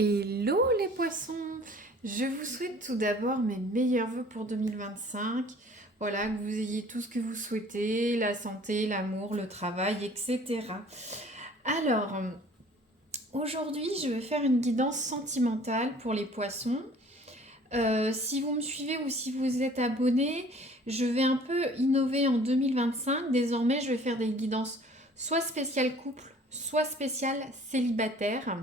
Hello les poissons! Je vous souhaite tout d'abord mes meilleurs vœux pour 2025. Voilà, que vous ayez tout ce que vous souhaitez, la santé, l'amour, le travail, etc. Alors, aujourd'hui, je vais faire une guidance sentimentale pour les poissons. Si vous me suivez ou si vous êtes abonné, je vais un peu innover en 2025. Désormais, je vais faire des guidances soit spéciales couple, soit spéciales célibataire.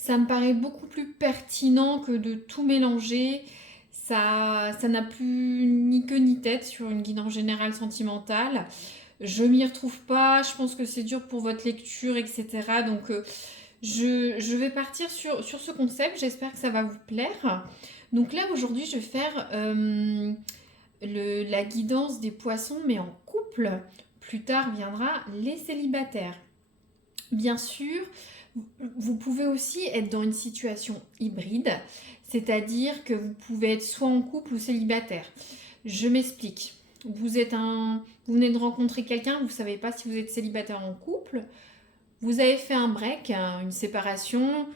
Ça me paraît beaucoup plus pertinent que de tout mélanger. Ça n'a plus ni queue ni tête sur une guidance générale sentimentale. Je m'y retrouve pas, je pense que c'est dur pour votre lecture, etc. Donc je vais partir sur ce concept, j'espère que ça va vous plaire. Donc là aujourd'hui je vais faire la guidance des poissons mais en couple. Plus tard viendra les célibataires. Bien sûr, vous pouvez aussi être dans une situation hybride, c'est-à-dire que vous pouvez être soit en couple ou célibataire. Je m'explique. Vous venez de rencontrer quelqu'un, vous ne savez pas si vous êtes célibataire ou en couple. Vous avez fait un break, une séparation.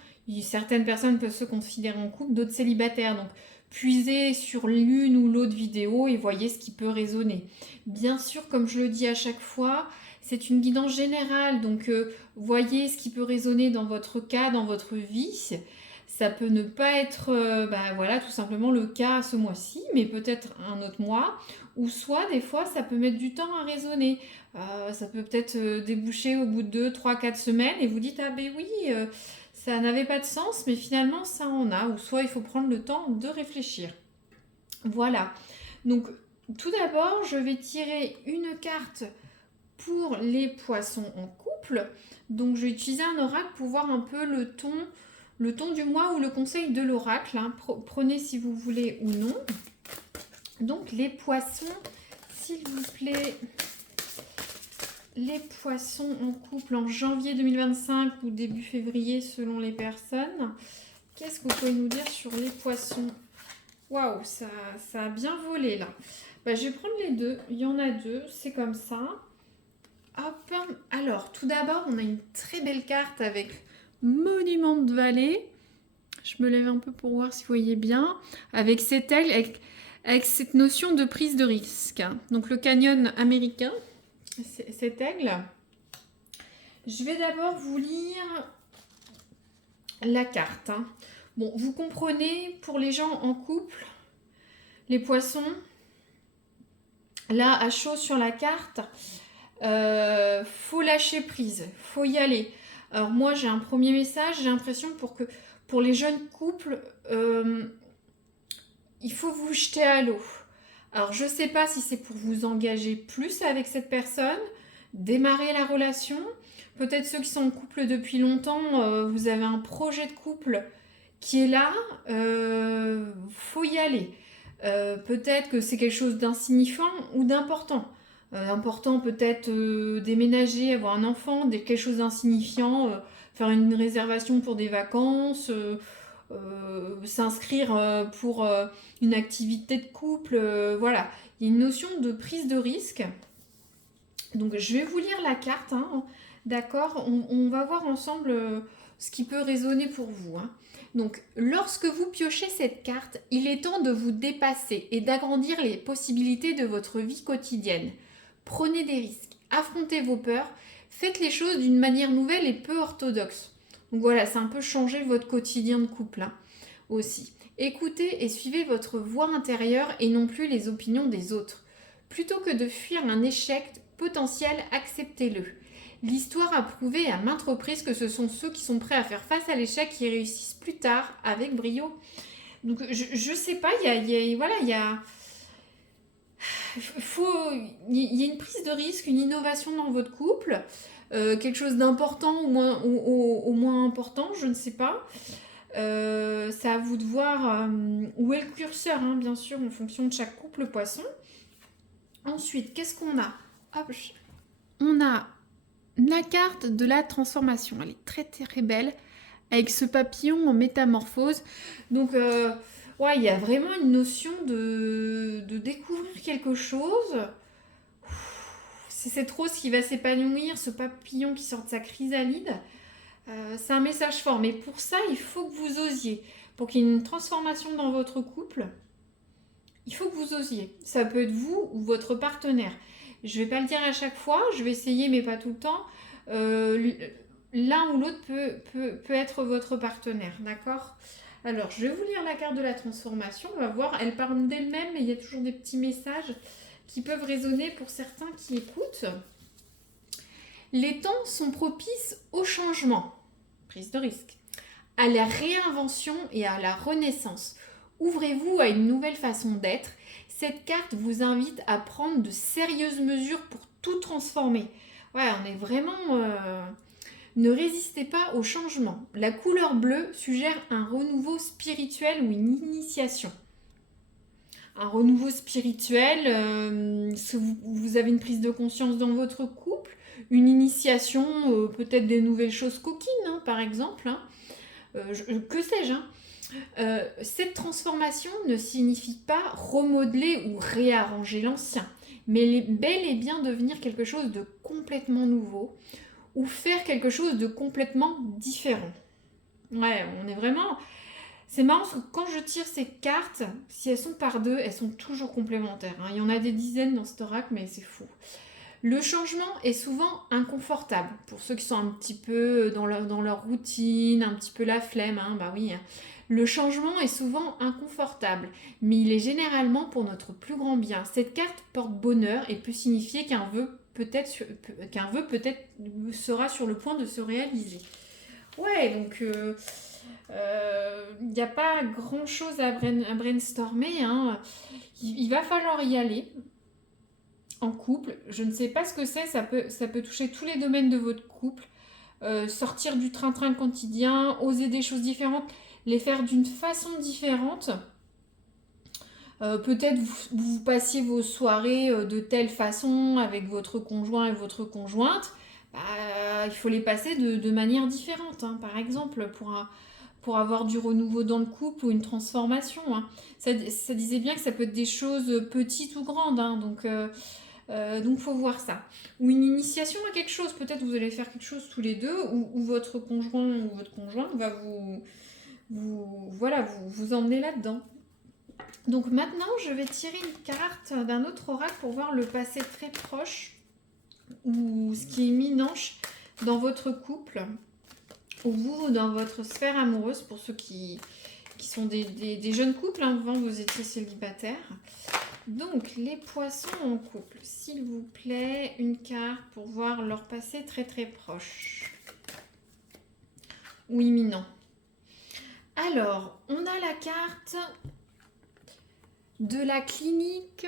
Certaines personnes peuvent se considérer en couple, d'autres célibataires. Donc, puisez sur l'une ou l'autre vidéo et voyez ce qui peut résonner. Bien sûr, comme je le dis à chaque fois, c'est une guidance générale. Donc, voyez ce qui peut résonner dans votre cas, dans votre vie. Ça peut ne pas être, voilà, tout simplement le cas ce mois-ci, mais peut-être un autre mois. Ou soit, des fois, ça peut mettre du temps à résonner. Ça peut peut-être déboucher au bout de 2, 3, 4 semaines et vous dites ah ben oui, ça n'avait pas de sens, mais finalement ça en a. Ou soit il faut prendre le temps de réfléchir. Voilà. Donc tout d'abord, je vais tirer une carte pour les poissons en couple. Donc je vais utiliser un oracle pour voir un peu le ton du mois ou le conseil de l'oracle. Hein. Prenez si vous voulez ou non. Donc les poissons, s'il vous plaît. Les poissons en couple en janvier 2025 ou début février selon les personnes. Qu'est-ce que vous pouvez nous dire sur les poissons? Waouh, ça a bien volé là. Je vais prendre les deux. Il y en a deux, c'est comme ça. Hop. Alors, tout d'abord, on a une très belle carte avec Monument de Vallée. Je me lève un peu pour voir si vous voyez bien. Avec cette aigle, avec cette notion de prise de risque. Donc, le canyon américain. Cet aigle. Je vais d'abord vous lire la carte. Hein. Bon, vous comprenez, pour les gens en couple, les poissons, là, à chaud sur la carte, faut lâcher prise, faut y aller. Alors moi, j'ai un premier message, j'ai l'impression pour les jeunes couples, il faut vous jeter à l'eau. Alors, je ne sais pas si c'est pour vous engager plus avec cette personne, démarrer la relation. Peut-être ceux qui sont en couple depuis longtemps, vous avez un projet de couple qui est là, faut y aller. Peut-être que c'est quelque chose d'insignifiant ou d'important. Important peut-être déménager, avoir un enfant, quelque chose d'insignifiant, faire une réservation pour des vacances, s'inscrire pour une activité de couple, voilà. Il y a une notion de prise de risque. Donc je vais vous lire la carte, hein, d'accord, on va voir ensemble ce qui peut résonner pour vous. Hein. Donc lorsque vous piochez cette carte, il est temps de vous dépasser et d'agrandir les possibilités de votre vie quotidienne. Prenez des risques, affrontez vos peurs, faites les choses d'une manière nouvelle et peu orthodoxe. Donc voilà, c'est un peu changer votre quotidien de couple hein, aussi. Écoutez et suivez votre voix intérieure et non plus les opinions des autres. Plutôt que de fuir un échec potentiel, acceptez-le. L'histoire a prouvé à maintes reprises que ce sont ceux qui sont prêts à faire face à l'échec qui réussissent plus tard avec brio. Donc je sais pas, il y a une prise de risque, une innovation dans votre couple, quelque chose d'important au moins important, je ne sais pas. C'est à vous de voir où est le curseur, hein, bien sûr, en fonction de chaque couple poisson. Ensuite, qu'est-ce qu'on a? Hop, on a la carte de la transformation. Elle est très très belle avec ce papillon en métamorphose. Donc, ouais, il y a vraiment une notion de découvrir quelque chose. C'est cette rose qui va s'épanouir, ce papillon qui sort de sa chrysalide. C'est un message fort, mais pour ça, il faut que vous osiez. Pour qu'il y ait une transformation dans votre couple, il faut que vous osiez. Ça peut être vous ou votre partenaire. Je ne vais pas le dire à chaque fois, je vais essayer, mais pas tout le temps. L'un ou l'autre peut être votre partenaire, d'accord? Alors, je vais vous lire la carte de la transformation. On va voir, elle parle d'elle-même, mais il y a toujours des petits messages qui peuvent résonner pour certains qui écoutent. Les temps sont propices au changement, prise de risque, à la réinvention et à la renaissance. Ouvrez-vous à une nouvelle façon d'être. Cette carte vous invite à prendre de sérieuses mesures pour tout transformer. Ouais, on est vraiment... Ne résistez pas au changement. La couleur bleue suggère un renouveau spirituel ou une initiation. Un renouveau spirituel, si vous avez une prise de conscience dans votre couple, une initiation, peut-être des nouvelles choses coquines, hein, par exemple, hein. Que sais-je, hein. Cette transformation ne signifie pas remodeler ou réarranger l'ancien, mais bel et bien devenir quelque chose de complètement nouveau ou faire quelque chose de complètement différent. Ouais, on est vraiment... C'est marrant parce que quand je tire ces cartes, si elles sont par deux, elles sont toujours complémentaires, hein. Il y en a des dizaines dans cet oracle, mais c'est fou. Le changement est souvent inconfortable pour ceux qui sont un petit peu dans leur routine, un petit peu la flemme, hein, bah oui. Le changement est souvent inconfortable, mais il est généralement pour notre plus grand bien. Cette carte porte bonheur et peut signifier qu'un vœu peut-être sera sur le point de se réaliser. Ouais, donc il n'y a pas grand-chose à brainstormer, hein. Il va falloir y aller. En couple, je ne sais pas ce que c'est, ça peut toucher tous les domaines de votre couple, sortir du train-train quotidien, oser des choses différentes, les faire d'une façon différente. Peut-être vous passiez vos soirées de telle façon avec votre conjoint et votre conjointe, il faut les passer de manière différente, hein, par exemple, pour avoir du renouveau dans le couple ou une transformation, hein. Ça disait bien que ça peut être des choses petites ou grandes, hein, donc faut voir ça. Ou une initiation à quelque chose, peut-être vous allez faire quelque chose tous les deux, ou votre conjoint ou votre conjointe va vous emmener là-dedans. Donc maintenant, je vais tirer une carte d'un autre oracle pour voir le passé très proche, ou ce qui est imminent dans votre couple, ou vous dans votre sphère amoureuse, pour ceux qui sont des jeunes couples, hein, avant vous étiez célibataire. Donc, les poissons en couple, s'il vous plaît, une carte pour voir leur passé très très proche ou imminent. Alors, on a la carte de la clinique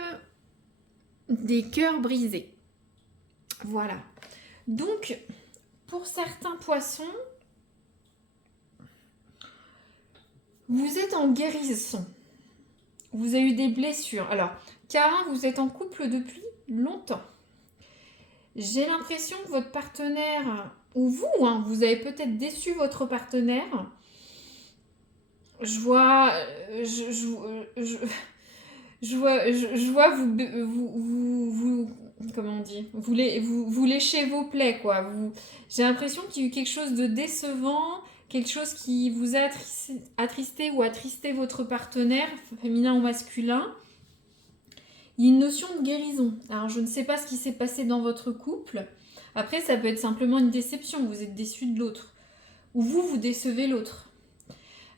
des cœurs brisés. Voilà. Donc, pour certains poissons, vous êtes en guérison. Vous avez eu des blessures. Alors, Carin, vous êtes en couple depuis longtemps. J'ai l'impression que votre partenaire, ou vous, hein, vous avez peut-être déçu votre partenaire. Je vois vous comment on dit, vous léchez vos plaies, quoi. J'ai l'impression qu'il y a eu quelque chose de décevant, quelque chose qui vous a attristé ou attristé votre partenaire, féminin ou masculin. Il y a une notion de guérison. Alors, je ne sais pas ce qui s'est passé dans votre couple. Après, ça peut être simplement une déception. Vous êtes déçu de l'autre. Ou vous décevez l'autre.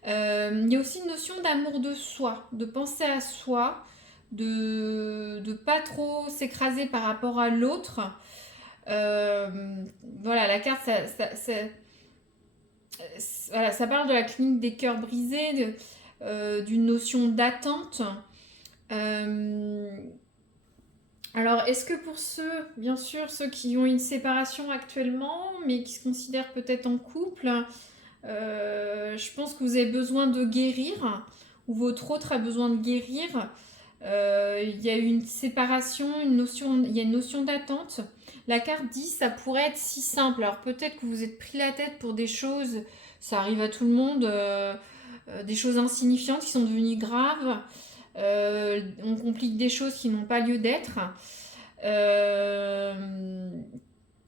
Il y a aussi une notion d'amour de soi, de penser à soi, de pas trop s'écraser par rapport à l'autre. Voilà, la carte, ça parle de la clinique des cœurs brisés, d'une notion d'attente. Alors, est-ce que pour bien sûr, ceux qui ont une séparation actuellement, mais qui se considèrent peut-être en couple, je pense que vous avez besoin de guérir, ou votre autre a besoin de guérir. Il y a une séparation, il y a une notion d'attente. La carte dit ça pourrait être si simple. Alors peut-être que vous êtes pris la tête pour des choses, ça arrive à tout le monde, des choses insignifiantes qui sont devenues graves. On complique des choses qui n'ont pas lieu d'être.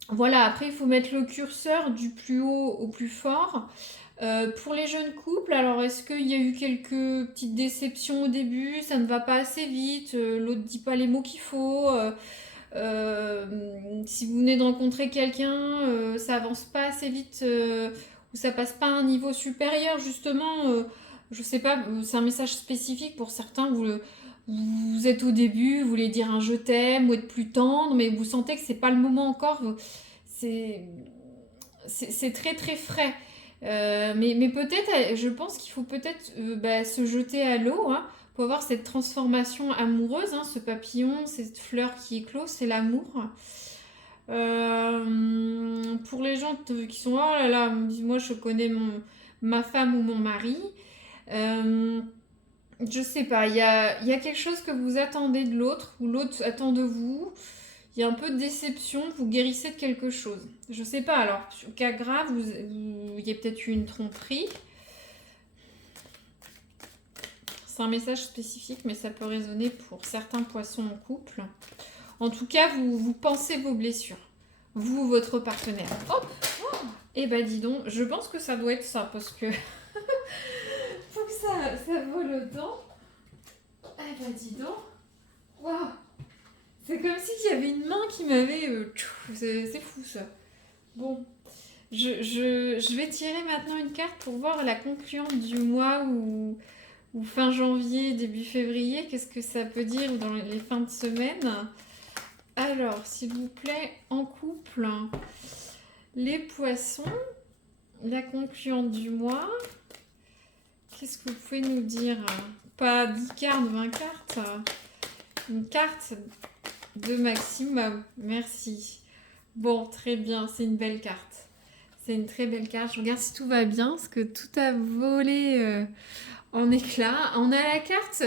Voilà, après, il faut mettre le curseur du plus haut au plus fort. Pour les jeunes couples, alors est-ce qu'il y a eu quelques petites déceptions au début? Ça ne va pas assez vite, l'autre dit pas les mots qu'il faut. Si vous venez de rencontrer quelqu'un, ça avance pas assez vite, ou ça passe pas à un niveau supérieur, justement. Je sais pas, c'est un message spécifique pour certains. Vous êtes au début, vous voulez dire un je t'aime ou être plus tendre, mais vous sentez que c'est pas le moment encore. C'est c'est très très frais. Mais peut-être, je pense qu'il faut peut-être se jeter à l'eau, hein, pour avoir cette transformation amoureuse, hein, ce papillon, cette fleur qui éclot, c'est l'amour. Pour les gens qui sont, oh là là, moi je connais ma femme ou mon mari, euh, je sais pas, il y a quelque chose que vous attendez de l'autre, ou l'autre attend de vous. Il y a un peu de déception, vous guérissez de quelque chose. Je sais pas, alors, cas grave, il y a peut-être eu une tromperie. C'est un message spécifique, mais ça peut résonner pour certains poissons en couple. En tout cas, vous pensez vos blessures. Vous, votre partenaire. Hop. Eh ben dis donc, je pense que ça doit être ça, parce que faut que ça vole autant. Eh ben dis donc. Waouh. C'est comme s'il y avait une main qui m'avait... c'est fou ça. Bon, je vais tirer maintenant une carte pour voir la concluante du mois ou fin janvier, début février. Qu'est-ce que ça peut dire dans les fins de semaine? Alors, s'il vous plaît, en couple, les poissons, la concluante du mois. Qu'est-ce que vous pouvez nous dire? Pas 10 cartes, 20 cartes. Une carte de maximum. Merci. Bon, très bien, c'est une belle carte. C'est une très belle carte. Je regarde si tout va bien, parce que tout a volé en éclats. On a la carte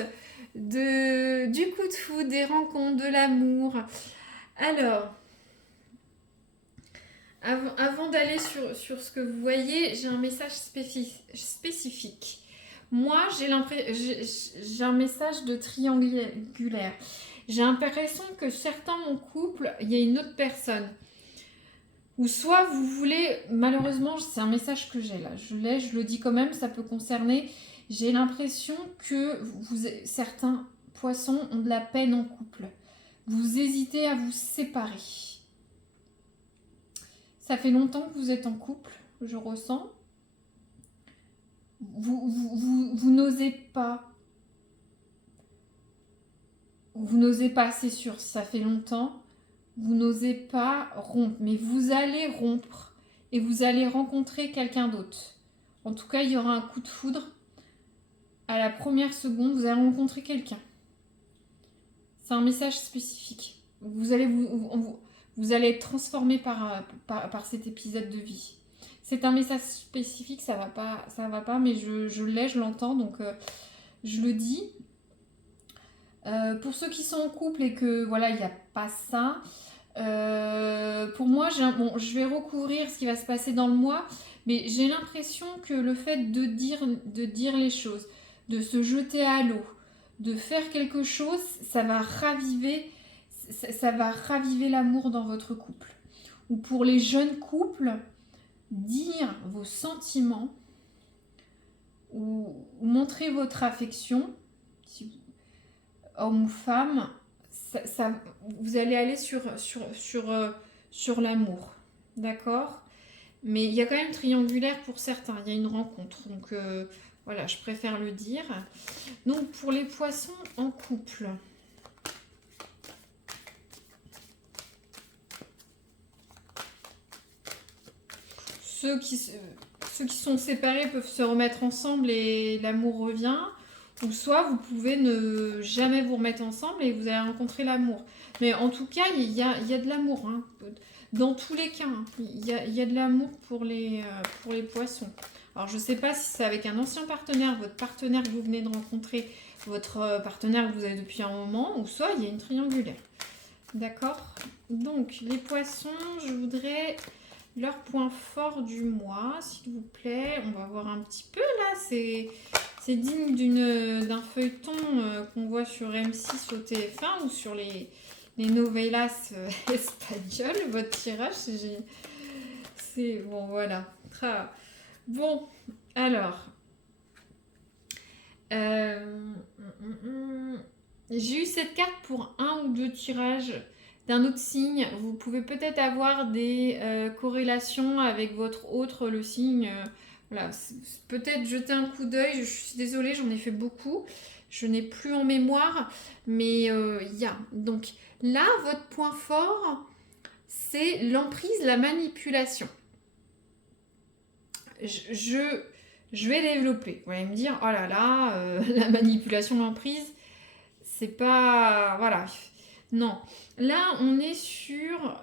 du coup de foudre, des rencontres, de l'amour. Alors, avant d'aller sur ce que vous voyez, j'ai un message spécifique. Moi, j'ai un message de triangulaire. J'ai l'impression que certains en couple, il y a une autre personne. Ou soit vous voulez, malheureusement, c'est un message que j'ai là, je le dis quand même, ça peut concerner. J'ai l'impression que certains poissons ont de la peine en couple. Vous hésitez à vous séparer. Ça fait longtemps que vous êtes en couple, je ressens. Vous n'osez pas. Vous n'osez pas, c'est sûr, ça fait longtemps. Vous n'osez pas rompre, mais vous allez rompre et vous allez rencontrer quelqu'un d'autre. En tout cas, il y aura un coup de foudre. À la première seconde, vous allez rencontrer quelqu'un. C'est un message spécifique. Vous allez être transformé par cet épisode de vie. C'est un message spécifique, ça va pas, mais je l'entends, donc je le dis. Pour ceux qui sont en couple et que voilà, il n'y a pas ça, pour moi, je vais recouvrir ce qui va se passer dans le mois, mais j'ai l'impression que le fait de dire les choses, de se jeter à l'eau, de faire quelque chose, ça va raviver l'amour dans votre couple. Ou pour les jeunes couples, dire vos sentiments ou montrer votre affection, homme ou femme, vous allez aller sur l'amour, d'accord? Mais il y a quand même triangulaire pour certains, il y a une rencontre, donc voilà, je préfère le dire. Donc pour les poissons en couple, ceux qui sont séparés peuvent se remettre ensemble et l'amour revient. Ou soit vous pouvez ne jamais vous remettre ensemble et vous allez rencontrer l'amour. Mais en tout cas, il y a de l'amour. Hein. Dans tous les cas, hein. Il y a de l'amour pour les poissons. Alors, je ne sais pas si c'est avec un ancien partenaire, votre partenaire que vous venez de rencontrer, votre partenaire que vous avez depuis un moment, ou soit il y a une triangulaire. D'accord? Donc, les poissons, je voudrais leur point fort du mois, s'il vous plaît. On va voir un petit peu là, c'est digne d'un feuilleton qu'on voit sur M6 au TF1 ou sur les les novellas espagnoles, votre tirage. C'est bon, voilà. Bon, alors. J'ai eu cette carte pour un ou deux tirages d'un autre signe. Vous pouvez peut-être avoir des corrélations avec votre autre, le signe. Voilà, peut-être jeter un coup d'œil. Je suis désolée, j'en ai fait beaucoup. Je n'ai plus en mémoire, mais il y a. Donc là, votre point fort, c'est l'emprise, la manipulation. Je vais développer. Vous allez me dire, oh là là, la manipulation, l'emprise, c'est pas... Voilà. Non. Là, on est sur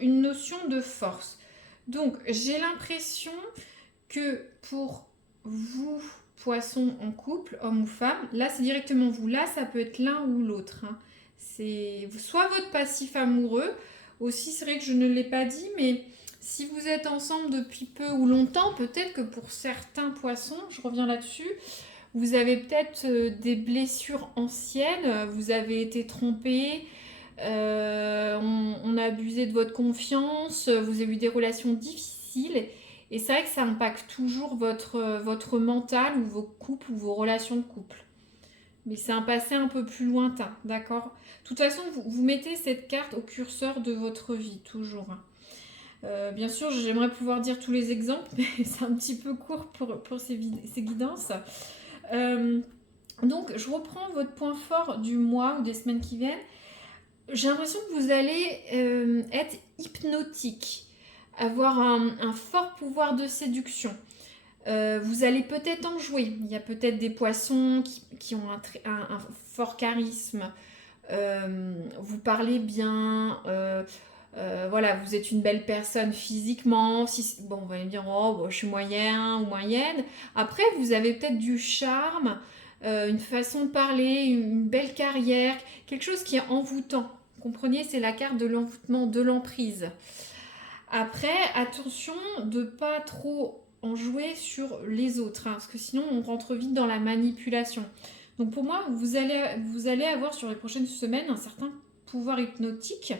une notion de force. Donc, j'ai l'impression que pour vous, poisson en couple, homme ou femme, là, c'est directement vous. Là, ça peut être l'un ou l'autre. Hein. C'est soit votre passif amoureux. Aussi, c'est vrai que je ne l'ai pas dit, mais si vous êtes ensemble depuis peu ou longtemps, peut-être que pour certains poissons, je reviens là-dessus, vous avez peut-être des blessures anciennes, vous avez été trompé, on a abusé de votre confiance, vous avez eu des relations difficiles. Et c'est vrai que ça impacte toujours votre mental ou vos couples ou vos relations de couple. Mais c'est un passé un peu plus lointain, d'accord? De toute façon, vous mettez cette carte au curseur de votre vie, toujours. Bien sûr, j'aimerais pouvoir dire tous les exemples, mais c'est un petit peu court pour ces guidances. Donc, je reprends votre point fort du mois ou des semaines qui viennent. J'ai l'impression que vous allez être hypnotique, avoir un fort pouvoir de séduction. Vous allez peut-être en jouer. Il y a peut-être des poissons qui ont un fort charisme. Vous parlez bien. Voilà, vous êtes une belle personne physiquement. Bon, on va me dire, oh, bon, je suis moyen ou moyenne. Après, vous avez peut-être du charme, une façon de parler, une belle carrière, quelque chose qui est envoûtant. Comprenez, c'est la carte de l'envoûtement, de l'emprise. Après, attention de pas trop en jouer sur les autres, hein, parce que sinon on rentre vite dans la manipulation. Donc pour moi, vous allez avoir sur les prochaines semaines un certain pouvoir hypnotique.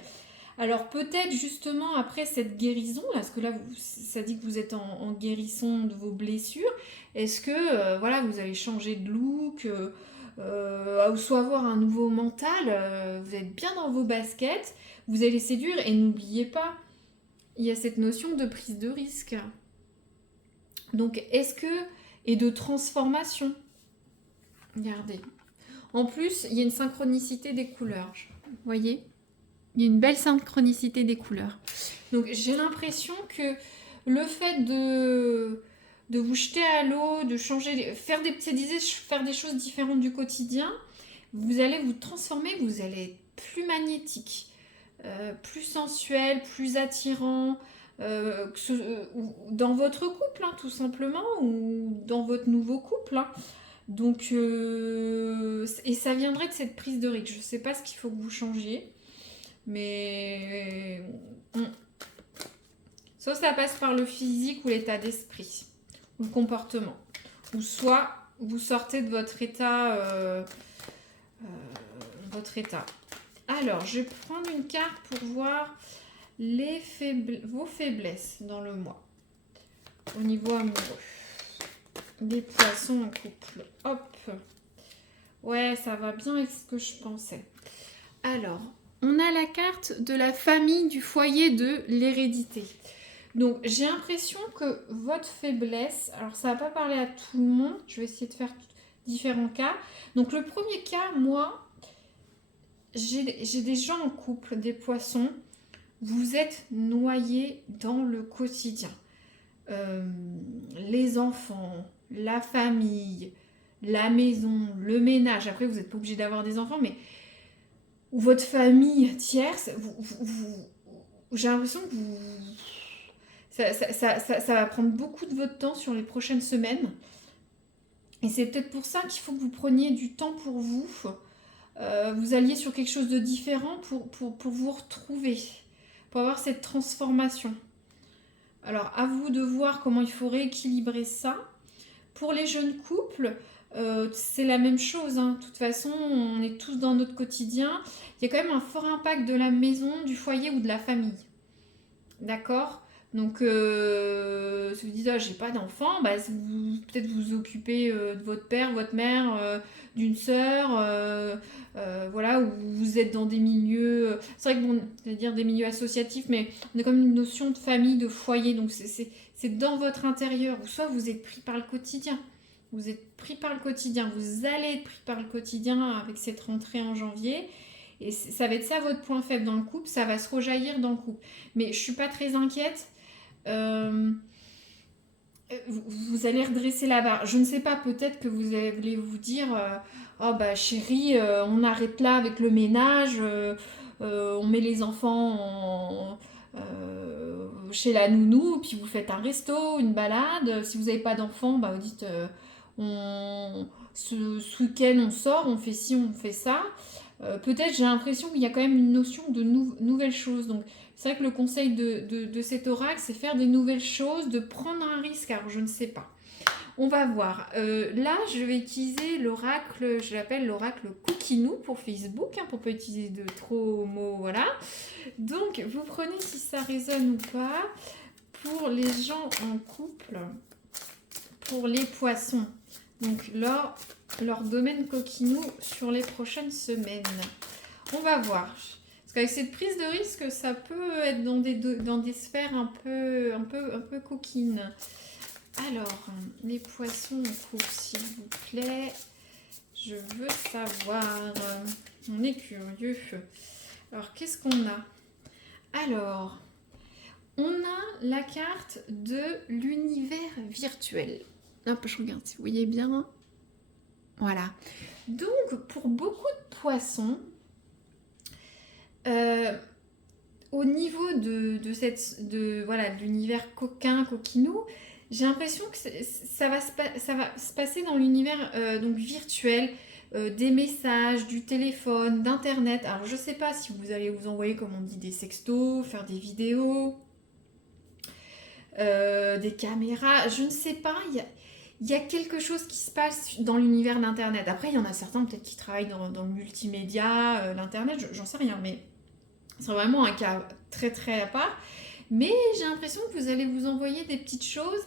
Alors peut-être justement après cette guérison, parce que là ça dit que vous êtes en guérison de vos blessures, est-ce que voilà, vous allez changer de look, ou soit avoir un nouveau mental, vous êtes bien dans vos baskets, vous allez séduire et n'oubliez pas, il y a cette notion de prise de risque. Donc est-ce que... Et de transformation. Regardez. En plus, il y a une synchronicité des couleurs. Vous voyez ? Il y a une belle synchronicité des couleurs. Donc j'ai l'impression que le fait de vous jeter à l'eau, de changer, faire des choses différentes du quotidien, vous allez vous transformer, vous allez être plus magnétique, plus sensuel, plus attirant, dans votre couple, hein, tout simplement, ou dans votre nouveau couple. Hein. Donc, et ça viendrait de cette prise de risque. Je ne sais pas ce qu'il faut que vous changiez. Mais soit ça passe par le physique ou l'état d'esprit, ou le comportement, ou soit vous sortez de votre état. Alors, je vais prendre une carte pour voir vos faiblesses dans le mois, au niveau amoureux. Les poissons en couple. Hop. Ouais, ça va bien avec ce que je pensais. Alors, on a la carte de la famille, du foyer, de l'hérédité. Donc, j'ai l'impression que votre faiblesse... Alors, ça ne va pas parler à tout le monde. Je vais essayer de faire différents cas. Donc, le premier cas, moi, j'ai des gens en couple, des poissons. Vous êtes noyés dans le quotidien. Les enfants, la famille, la maison, le ménage. Après, vous n'êtes pas obligé d'avoir des enfants, mais... ou votre famille tierce, j'ai l'impression que ça va prendre beaucoup de votre temps sur les prochaines semaines. Et c'est peut-être pour ça qu'il faut que vous preniez du temps pour vous. Vous alliez sur quelque chose de différent pour vous retrouver, pour avoir cette transformation. Alors, à vous de voir comment il faut rééquilibrer ça. Pour les jeunes couples, c'est la même chose, hein. De toute façon, on est tous dans notre quotidien. Il y a quand même un fort impact de la maison, du foyer ou de la famille. D'accord? Donc, si vous dites, ah, j'ai pas d'enfant, bah, peut-être vous vous occupez de votre père, votre mère, d'une sœur, voilà, ou vous êtes dans des milieux, c'est vrai que bon, c'est-à-dire des milieux associatifs, mais on a comme une notion de famille, de foyer, donc c'est dans votre intérieur, ou soit vous êtes pris par le quotidien. Vous êtes pris par le quotidien, vous allez être pris par le quotidien avec cette rentrée en janvier. Et ça va être ça votre point faible dans le couple, ça va se rejaillir dans le couple. Mais je suis pas très inquiète. Euh, vous allez redresser la barre. Je ne sais pas, peut-être que vous allez vous dire oh bah chérie, on arrête là avec le ménage, on met les enfants chez la nounou, puis vous faites un resto, une balade. Si vous n'avez pas d'enfants, bah vous dites ce week-end on sort, on fait ci, on fait ça. Peut-être j'ai l'impression qu'il y a quand même une notion de nouvelles choses. Donc c'est vrai que le conseil de cet oracle, c'est faire des nouvelles choses, de prendre un risque. Alors je ne sais pas. On va voir. Là, je vais utiliser l'oracle, je l'appelle l'oracle Coquinou pour Facebook, hein, pour pas utiliser de trop mots, voilà. Donc vous prenez si ça résonne ou pas. Pour les gens en couple, pour les poissons. Donc leur domaine coquinou sur les prochaines semaines. On va voir. Parce qu'avec cette prise de risque, ça peut être dans des sphères un peu coquines. Alors, les poissons en couple, s'il vous plaît. Je veux savoir. On est curieux. Alors, qu'est-ce qu'on a? Alors, on a la carte de l'univers virtuel. Hop, je regarde si vous voyez bien. Voilà. Donc, pour beaucoup de poissons, au niveau de l'univers coquinou, j'ai l'impression que ça va se passer dans l'univers donc virtuel, des messages, du téléphone, d'internet. Alors, je ne sais pas si vous allez vous envoyer, comme on dit, des sextos, faire des vidéos, des caméras. Je ne sais pas. Il y a quelque chose qui se passe dans l'univers d'Internet. Après, il y en a certains peut-être qui travaillent dans le multimédia, l'Internet, j'en sais rien, mais c'est vraiment un cas très très à part. Mais j'ai l'impression que vous allez vous envoyer des petites choses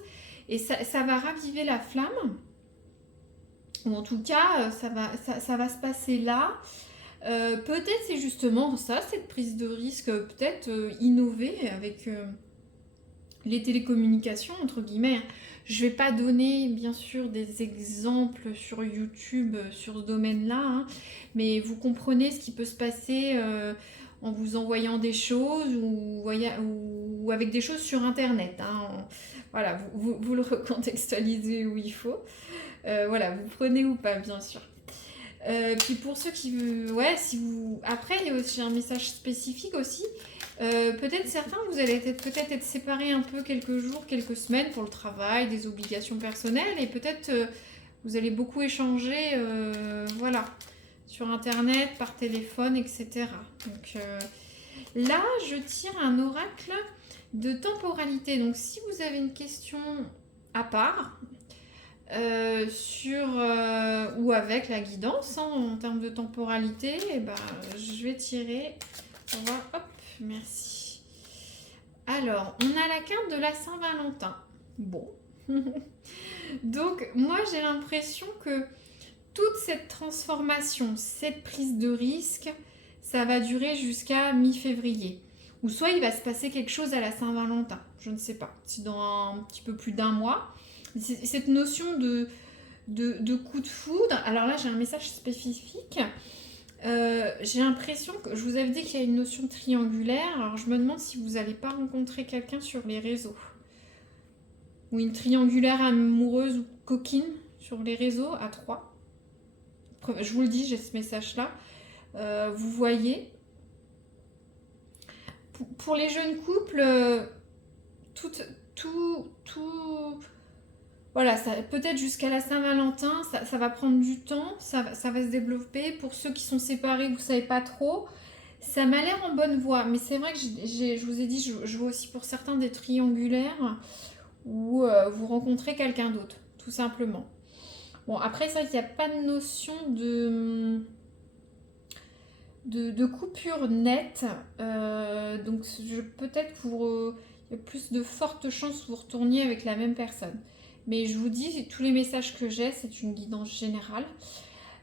et ça va raviver la flamme. Ou en tout cas, ça va se passer là. Peut-être c'est justement ça, cette prise de risque, peut-être innover avec les télécommunications, entre guillemets. Je ne vais pas donner, bien sûr, des exemples sur YouTube sur ce domaine-là, hein, mais vous comprenez ce qui peut se passer en vous envoyant des choses ou avec des choses sur Internet. Hein. Voilà, vous le recontextualisez où il faut. Voilà, vous prenez ou pas, bien sûr. Puis pour ceux qui... Ouais, si vous... Après, il y a aussi un message spécifique aussi. Peut-être certains, vous allez peut-être être séparés un peu quelques jours, quelques semaines pour le travail, des obligations personnelles, et peut-être vous allez beaucoup échanger, voilà, sur Internet, par téléphone, etc. Donc là, je tire un oracle de temporalité. Donc si vous avez une question à part, sur ou avec la guidance, hein, en termes de temporalité, et ben, je vais tirer pour voir. Hop, merci. Alors, on a la carte de la Saint-Valentin. Bon. Donc, moi, j'ai l'impression que toute cette transformation, cette prise de risque, ça va durer jusqu'à mi-février. Ou soit il va se passer quelque chose à la Saint-Valentin. Je ne sais pas. C'est dans un petit peu plus d'un mois. Cette notion de coup de foudre. Alors là, j'ai un message spécifique. J'ai l'impression que je vous avais dit qu'il y a une notion triangulaire. Alors je me demande si vous n'allez pas rencontrer quelqu'un sur les réseaux. Ou une triangulaire amoureuse ou coquine sur les réseaux à 3. Je vous le dis, j'ai ce message-là. Vous voyez. Pour les jeunes couples, tout voilà, peut-être jusqu'à la Saint-Valentin, ça va prendre du temps, ça va se développer. Pour ceux qui sont séparés, vous ne savez pas trop. Ça m'a l'air en bonne voie, mais c'est vrai que je vous ai dit, je vois aussi pour certains des triangulaires où vous rencontrez quelqu'un d'autre, tout simplement. Bon, après ça, il n'y a pas de notion de coupure nette. Donc peut-être que il y a plus de fortes chances que vous retourniez avec la même personne. Mais je vous dis, tous les messages que j'ai, c'est une guidance générale.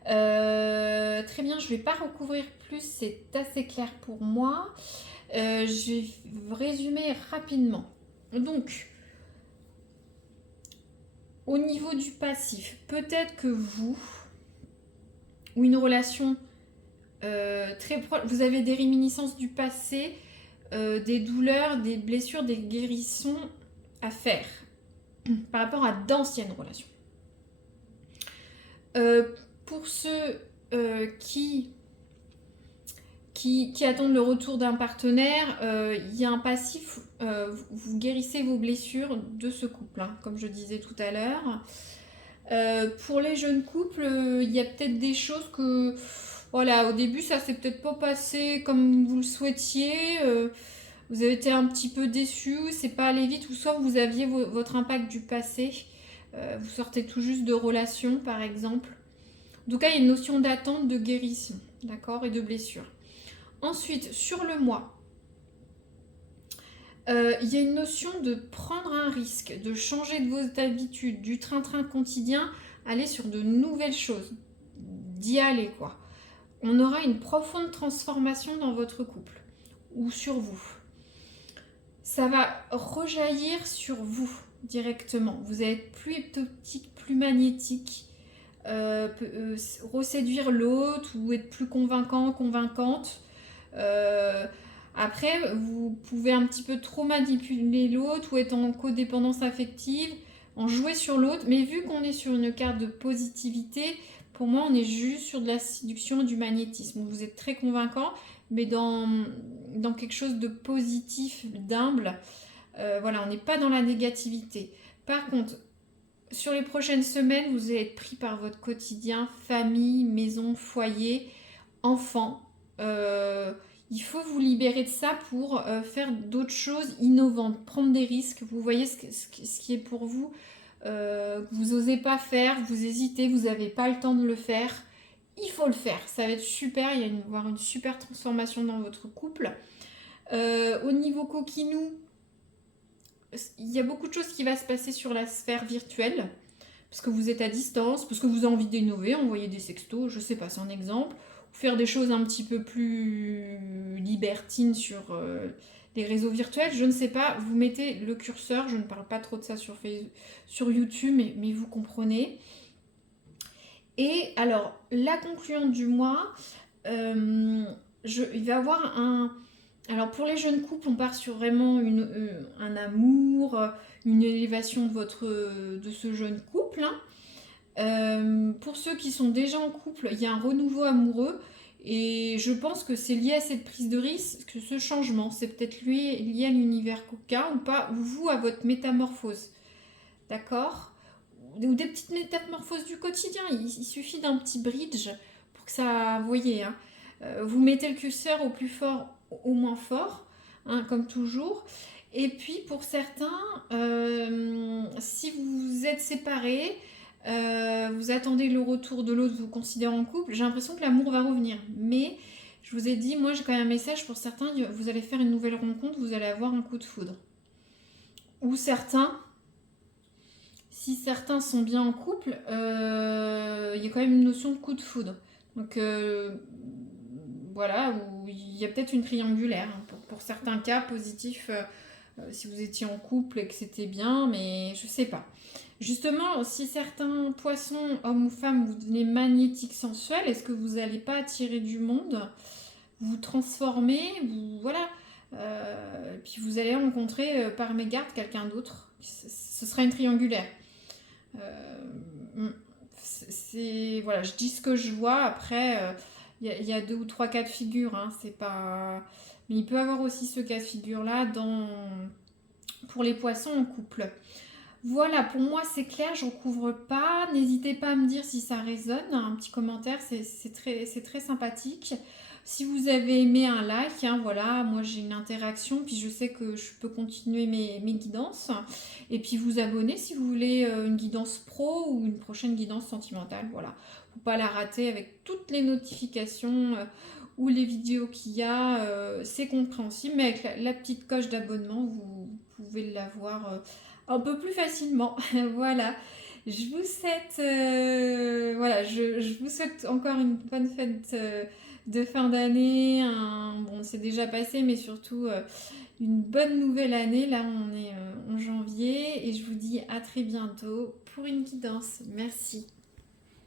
Très bien, je ne vais pas recouvrir plus, c'est assez clair pour moi. Je vais résumer rapidement. Donc, au niveau du passif, peut-être que vous, ou une relation très proche, vous avez des réminiscences du passé, des douleurs, des blessures, des guérissons à faire par rapport à d'anciennes relations. Pour ceux qui attendent le retour d'un partenaire, il y a un passif, vous guérissez vos blessures de ce couple, hein, comme je disais tout à l'heure. Pour les jeunes couples, il y a peut-être des choses que, voilà, au début ça s'est peut-être pas passé comme vous le souhaitiez, vous avez été un petit peu déçus, c'est pas allé vite, ou soit vous aviez votre impact du passé, vous sortez tout juste de relations par exemple. En tout cas, il y a une notion d'attente, de guérison, d'accord, et de blessure. Ensuite, sur le mois, il y a une notion de prendre un risque, de changer de vos habitudes, du train-train quotidien, aller sur de nouvelles choses, d'y aller quoi. On aura une profonde transformation dans votre couple ou sur vous. Ça va rejaillir sur vous directement. Vous allez être plus hypnotique, plus magnétique, reséduire l'autre ou être plus convaincant, convaincante. Après, vous pouvez un petit peu trop manipuler l'autre ou être en codépendance affective, en jouer sur l'autre. Mais vu qu'on est sur une carte de positivité, pour moi, on est juste sur de la séduction et du magnétisme. Vous êtes très convaincant, mais dans quelque chose de positif, d'humble. Voilà, on n'est pas dans la négativité. Par contre, sur les prochaines semaines, vous allez être pris par votre quotidien, famille, maison, foyer, enfants. Il faut vous libérer de ça pour faire d'autres choses innovantes, prendre des risques. Vous voyez ce qui est pour vous, que vous n'osez pas faire, vous hésitez, vous n'avez pas le temps de le faire. Il faut le faire, ça va être super, il va y avoir une super transformation dans votre couple. Au niveau coquinou, il y a beaucoup de choses qui vont se passer sur la sphère virtuelle, parce que vous êtes à distance, parce que vous avez envie d'innover, envoyer des sextos, je sais pas, c'est un exemple, ou faire des choses un petit peu plus libertines sur les réseaux virtuels, je ne sais pas, vous mettez le curseur, je ne parle pas trop de ça sur YouTube, mais vous comprenez. Et alors, la concluante du mois, il va y avoir un... Alors pour les jeunes couples, on part sur vraiment un amour, une élévation de ce jeune couple. Hein. Pour ceux qui sont déjà en couple, il y a un renouveau amoureux et je pense que c'est lié à cette prise de risque, ce changement. C'est peut-être lié à l'univers coquin ou pas, ou vous à votre métamorphose. D'accord ? Ou des petites métamorphoses du quotidien. Il suffit d'un petit bridge pour que ça... Vous voyez, hein. Vous mettez le curseur au plus fort, au moins fort, hein, comme toujours. Et puis pour certains, si vous êtes séparés, vous attendez le retour de l'autre, vous considérez en couple, j'ai l'impression que l'amour va revenir. Mais je vous ai dit, moi j'ai quand même un message pour certains, vous allez faire une nouvelle rencontre, vous allez avoir un coup de foudre. Ou certains, si certains sont bien en couple, il y a quand même une notion de coup de foudre. Donc voilà, où il y a peut-être une triangulaire, hein, pour certains cas positifs, si vous étiez en couple et que c'était bien, mais je sais pas. Justement, si certains poissons, hommes ou femmes, vous devenez magnétique sensuel, est-ce que vous n'allez pas attirer du monde, vous transformer, voilà, puis vous allez rencontrer par mégarde quelqu'un d'autre. Ce sera une triangulaire. Voilà, je dis ce que je vois. Après, il y a 2 ou 3 cas de figure, hein, c'est pas... Mais il peut y avoir aussi ce cas de figure-là pour les poissons en couple. Voilà, pour moi c'est clair, j'en couvre pas. N'hésitez pas à me dire si ça résonne. Un petit commentaire, c'est très sympathique. Si vous avez aimé un like, hein, voilà, moi j'ai une interaction, puis je sais que je peux continuer mes guidances. Et puis vous abonner si vous voulez une guidance pro ou une prochaine guidance sentimentale. Voilà, faut pas la rater avec toutes les notifications ou les vidéos qu'il y a. C'est compréhensible, mais avec la petite coche d'abonnement, vous pouvez l'avoir un peu plus facilement. Voilà. Je vous souhaite, voilà, je vous souhaite encore une bonne fête de fin d'année. Bon, c'est déjà passé, mais surtout une bonne nouvelle année. Là, on est en janvier et je vous dis à très bientôt pour une guidance. Merci.